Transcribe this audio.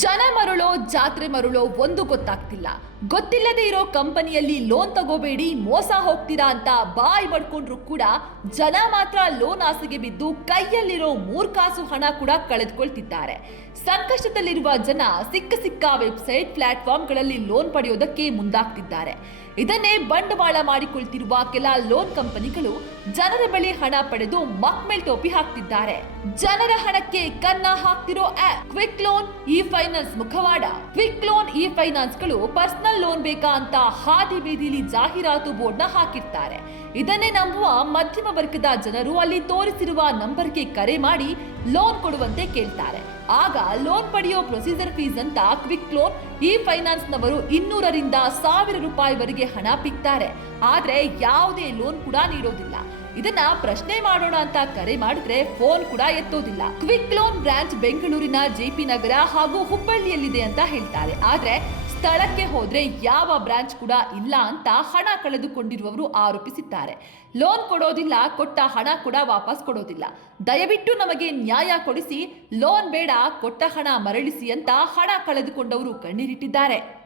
ಜನ ಮರುಳೋ ಜಾತ್ರೆ ಮರುಳೋ ಒಂದು ಗೊತ್ತಾಗ್ತಿಲ್ಲ. ಗೊತ್ತಿಲ್ಲದೆ ಇರೋ ಕಂಪನಿಯಲ್ಲಿ ಲೋನ್ ತಗೋಬೇಡಿ, ಮೋಸ ಹೋಗ್ತೀರಾ ಅಂತ ಬಾಯ್ ಬಡ್ಕೊಂಡ್ರು ಕೂಡ ಜನ ಮಾತ್ರ ಲೋನ್ ಆಸೆಗೆ ಬಿದ್ದು ಕೈಯಲ್ಲಿರೋ 3 ಕಾಸು ಹಣ ಕೂಡ ಕಳೆದುಕೊಳ್ತಿದ್ದಾರೆ. ಸಂಕಷ್ಟದಲ್ಲಿರುವ ಜನ ಸಿಕ್ಕ ವೆಬ್ಸೈಟ್ ಪ್ಲಾಟ್ಫಾರ್ಮ್ಗಳಲ್ಲಿ ಲೋನ್ ಪಡೆಯೋದಕ್ಕೆ ಮುಂದಾಗ್ತಿದ್ದಾರೆ. ಇದನ್ನೇ ಬಂಡವಾಳ ಮಾಡಿಕೊಳ್ತಿರುವ ಕೆಲ ಲೋನ್ ಕಂಪನಿಗಳು ಜನರ ಬಳಿ ಹಣ ಪಡೆದು ಮಕ್ಮೇಲ್ ಟೋಪಿ ಹಾಕ್ತಿದ್ದಾರೆ. ಜನರ ಹಣಕ್ಕೆ ಕನ್ನ ಹಾಕ್ತಿರೋ app quick loan e finance ಮುಖವಾಡ. ಕ್ವಿಕ್ ಲೋನ್ ಇ ಫೈನಾನ್ಸ್ ಗಳು ಪರ್ಸನಲ್ ಲೋನ್ ಬೇಕಾ ಅಂತ ಹಾದಿ ಬೀದಿಲಿ ಜಾಹೀರಾತು ಬೋರ್ಡ್ ನ ಹಾಕಿರ್ತಾರೆ. ಇದನ್ನೇ ನಂಬುವ ಮಧ್ಯಮ ವರ್ಗದ ಜನರು ಅಲ್ಲಿ ತೋರಿಸಿರುವ ನಂಬರ್ಗೆ ಕರೆ ಮಾಡಿ ಲೋನ್ ಕೊಡುವಂತೆ ಕೇಳ್ತಾರೆ. ಆಗ ಲೋನ್ ಪಡೆಯೋ ಪ್ರೊಸೀಜರ್ ಫೀಸ್ ಅಂತ ಕ್ವಿಕ್ ಲೋನ್ ಇ ಫೈನಾನ್ಸ್ ನವರು 200 ರಿಂದ 1000 ರೂಪಾಯಿವರೆಗೆ ಹಣ ಪಿಕ್ತಾರೆ. ಆದ್ರೆ ಯಾವುದೇ ಲೋನ್ ಕೂಡ ನೀಡೋದಿಲ್ಲ. ಇದನ್ನ ಪ್ರಶ್ನೆ ಮಾಡೋಣ ಅಂತ ಕರೆ ಮಾಡಿದ್ರೆ ಫೋನ್ ಕೂಡ ಎತ್ತೋದಿಲ್ಲ. ಕ್ವಿಕ್ ಲೋನ್ ಬ್ರಾಂಚ್ ಬೆಂಗಳೂರಿನ ಜೆಪಿ ನಗರ ಹಾಗೂ ಹುಬ್ಬಳ್ಳಿಯಲ್ಲಿದೆ ಅಂತ ಹೇಳ್ತಾರೆ. ಆದ್ರೆ ಸ್ಥಳಕ್ಕೆ ಹೋದ್ರೆ ಯಾವ ಬ್ರಾಂಚ್ ಕೂಡ ಇಲ್ಲ ಅಂತ ಹಣ ಕಳೆದುಕೊಂಡಿರುವವರು ಆರೋಪಿಸಿದ್ದಾರೆ. ಲೋನ್ ಕೊಡೋದಿಲ್ಲ, ಕೊಟ್ಟ ಹಣ ಕೂಡ ವಾಪಸ್ ಕೊಡೋದಿಲ್ಲ. ದಯವಿಟ್ಟು ನಮಗೆ ನ್ಯಾಯ ಕೊಡಿಸಿ, ಲೋನ್ ಬೇಡ, ಕೊಟ್ಟ ಹಣ ಮರಳಿಸಿ ಅಂತ ಹಣ ಕಳೆದುಕೊಂಡವರು ಕಣ್ಣೀರಿಟ್ಟಿದ್ದಾರೆ.